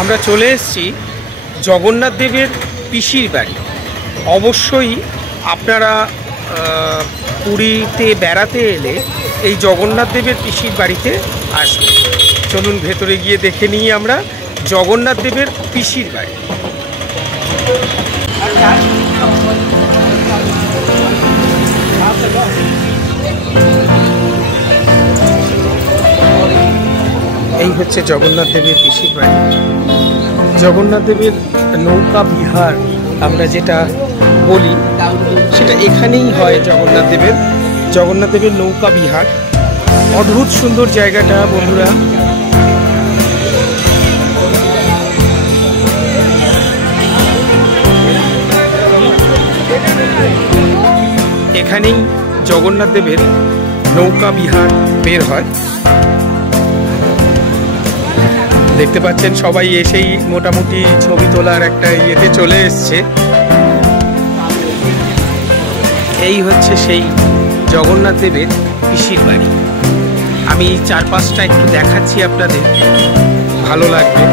আমরা চলে এসেছি জগন্নাথ দেবের পিসির বাড়ি। অবশ্যই আপনারা পুরীতে বেড়াতে এলে এই জগন্নাথ দেবের পিসির বাড়িতে আসবেন। চলুন ভেতরে গিয়ে দেখে নিই আমরা জগন্নাথ দেবের পিসির বাড়ি। এই হচ্ছে জগন্নাথ দেবের পিসির বাড়ি। জগন্নাথ দেবের নৌকা বিহার আমরা যেটা বলি সেটা এখানেই হয়। জগন্নাথ দেবের নৌকা বিহার অদ্ভুত সুন্দর জায়গাটা বন্ধুরা। এখানেই জগন্নাথ দেবের নৌকা বিহার বের হয়। দেখতে পাচ্ছেন সবাই এসেই মোটামুটি ছবি তোলার একটা ইয়েতে চলে এসছে। এই হচ্ছে সেই জগন্নাথ দেবের পিসির বাড়ি। আমি চারপাশটা একটু দেখাচ্ছি আপনাদের, ভালো লাগবে।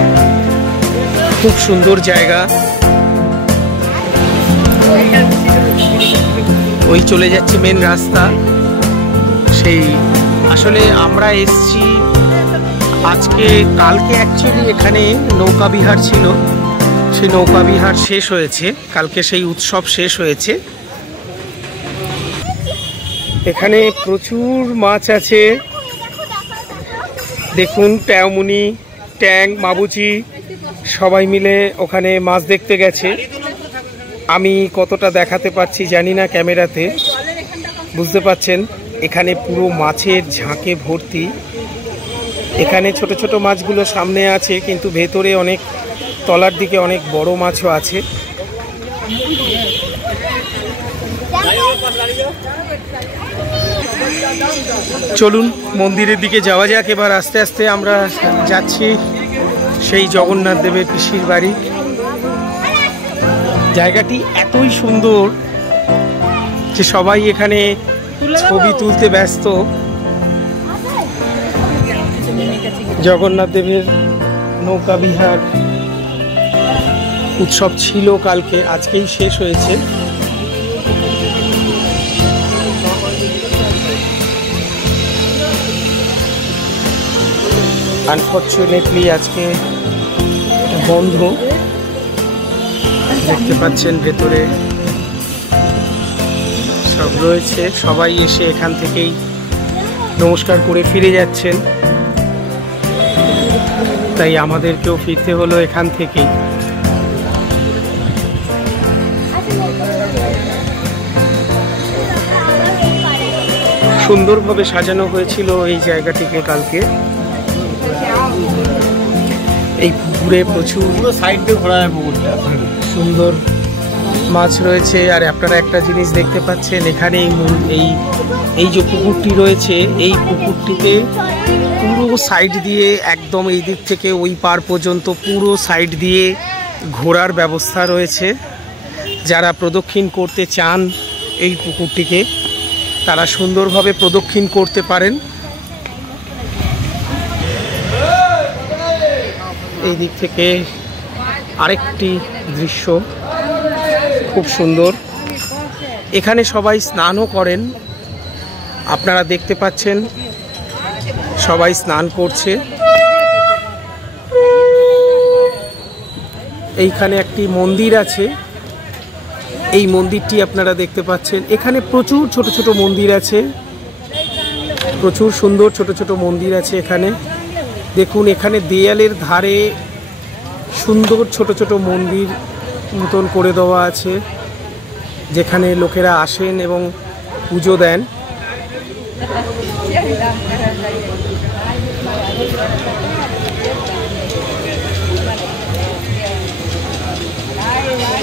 খুব সুন্দর জায়গা। ওই চলে যাচ্ছে মেন রাস্তা। সেই আসলে আমরা এসছি কালকে অ্যাকচুয়ালি এখানে নৌকা বিহার ছিল, সেই নৌকা বিহার শেষ হয়েছে কালকে, সেই উৎসব শেষ হয়েছে। এখানে প্রচুর মাছ আছে দেখুন, ট্যাওমুনি, ট্যাং, মাবুচি সবাই মিলে ওখানে মাছ দেখতে গেছে। আমি কতটা দেখাতে পারছি জানি না ক্যামেরাতে, বুঝতে পাচ্ছেন এখানে পুরো মাছের ঝাঁকে ভর্তি। এখানে ছোট ছোট মাছগুলো সামনে আছে, কিন্তু ভেতরে অনেক তলার দিকে অনেক বড় মাছও আছে। চলুন মন্দিরের দিকে যাওয়া যাক এবার। আস্তে আস্তে আমরা যাচ্ছি সেই জগন্নাথ দেবের পিসির বাড়ি। জায়গাটি এতই সুন্দর যে সবাই এখানে ছবি তুলতে ব্যস্ত। জগন্নাথ দেবের নৌকা বিহার উৎসব ছিল কালকে, আজকেই শেষ হয়েছে। আনফরচুনেটলি আজকে বন্ধ। দেখতে পাচ্ছেন ভেতরে সব রয়েছে, সবাই এসে এখান থেকেই নমস্কার করে ফিরে যাচ্ছেন, তাই আমাদেরকেও ফিরতে হলো এখান থেকেই। সুন্দরভাবে সাজানো হয়েছিল এই জায়গাটিকে কালকে। এই পুকুরে প্রচুর সাইড দিয়ে ঘোরা হয়, পুকুরটা সুন্দর মাছ রয়েছে। আর আপনারা একটা জিনিস দেখতে পাচ্ছেন, এখানে এই যে পুকুরটি রয়েছে, এই পুকুরটিতে পুরো সাইড দিয়ে একদম এই দিক থেকে ওই পার পর্যন্ত পুরো সাইড দিয়ে ঘোরার ব্যবস্থা রয়েছে। যারা প্রদক্ষিণ করতে চান এই পুকুরটিকে, তারা সুন্দরভাবে প্রদক্ষিণ করতে পারেন। এই দিক থেকে আরেকটি দৃশ্য খুব সুন্দর। এখানে সবাই স্নানও করেন, আপনারা দেখতে পাচ্ছেন সবাই স্নান করছে। এইখানে একটি মন্দির আছে, এই মন্দিরটি আপনারা দেখতে পাচ্ছেন। এখানে প্রচুর ছোট ছোট মন্দির আছে, প্রচুর সুন্দর ছোট ছোট মন্দির আছে এখানে। দেখুন এখানে দেয়ালের ধারে সুন্দর ছোট ছোট মন্দির মতন করে দেওয়া আছে, যেখানে লোকেরা আসেন এবং পুজো দেন।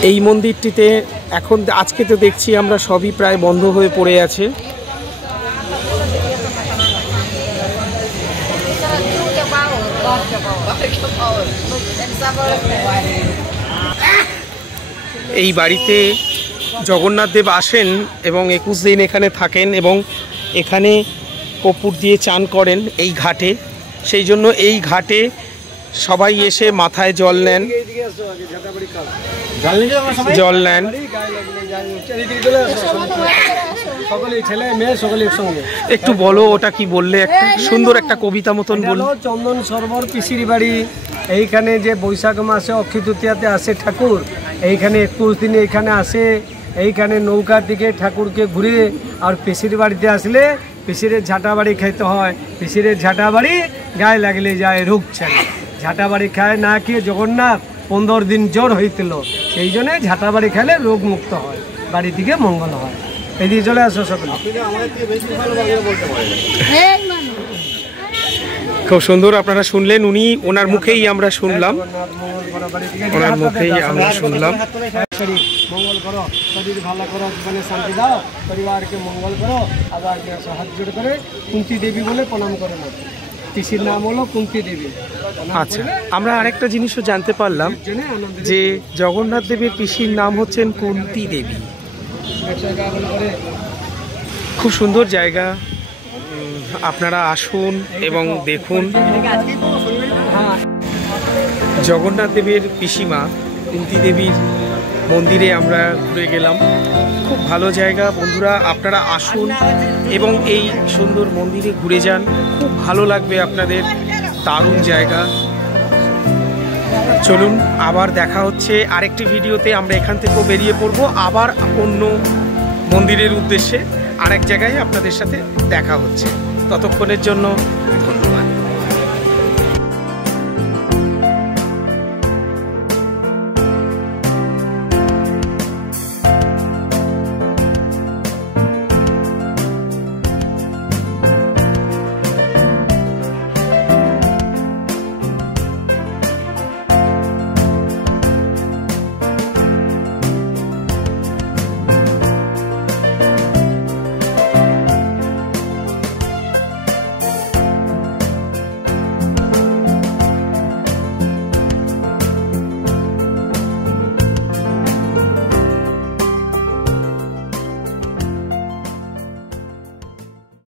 এই মন্দিরটিতে এখন আজকে তো দেখছি আমরা সবই প্রায় বন্ধ হয়ে পড়ে আছে। এই বাড়িতে জগন্নাথ দেব আসেন এবং 21 দিন এখানে থাকেন এবং এখানে কর্পূর দিয়ে চান করেন এই ঘাটে। সেই জন্য এই ঘাটে সবাই এসে মাথায় জল নেন, জল নেন। একটু বলো ওটা কি বললে, একটা সুন্দর একটা কবিতা মতন বলো। চন্দন সরোবর পিসির বাড়ি, এইখানে যে বৈশাখ মাসে অক্ষয় তৃতীয়াতে আসে ঠাকুর, এইখানে 21 দিনে এইখানে আসে, এইখানে নৌকার দিকে ঠাকুরকে ঘুরে। আর পিসির বাড়িতে আসলে পিসিরের ঝাঁটা বাড়ি খাইতে হয়। পিসিরের ঝাঁটা বাড়ি গায়ে লাগলে যায় রোগ ছাড়ে। ঝাঁটা বাড়ি খায় না খেয়ে জগন্নাথ 15 দিন জ্বর হয়েছিল, সেই জন্যে ঝাঁটা বাড়ি খাইলে রোগ মুক্ত হয়, বাড়ি থেকে মঙ্গল হয়। এদিকে চলে আসো সকলে। খুব সুন্দর, আপনারা শুনলেন, উনি ওনার মুখেই আমরা শুনলাম, ওনার মুখেই আমরা শুনলাম। মঙ্গল করো, শরীর ভালো করো, জীবনে শান্তি দাও, পরিবারকে মঙ্গল করো। আবার সাহায্য করে কুন্তি দেবী বলে প্রণাম করে না, পিসির নাম হলো কুন্তি দেবী। আচ্ছা, আমরা আরেকটা জিনিসও জানতে পারলাম যে জগন্নাথ দেবের পিসির নাম হচ্ছেন কুন্তি দেবী। খুব সুন্দর জায়গা, আপনারা আসুন এবং দেখুন। জগন্নাথ দেবের পিসিমা কুন্তি দেবীর মন্দিরে আমরা ঘুরে গেলাম। খুব ভালো জায়গা বন্ধুরা, আপনারা আসুন এবং এই সুন্দর মন্দিরে ঘুরে যান, খুব ভালো লাগবে আপনাদের, দারুণ জায়গা। চলুন আবার দেখা হচ্ছে আরেকটি ভিডিওতে। আমরা এখান থেকেও বেরিয়ে পড়বো আবার অন্য মন্দিরের উদ্দেশ্যে, আরেক জায়গায় আপনাদের সাথে দেখা হচ্ছে। ততক্ষণের জন্য ধন্যবাদ।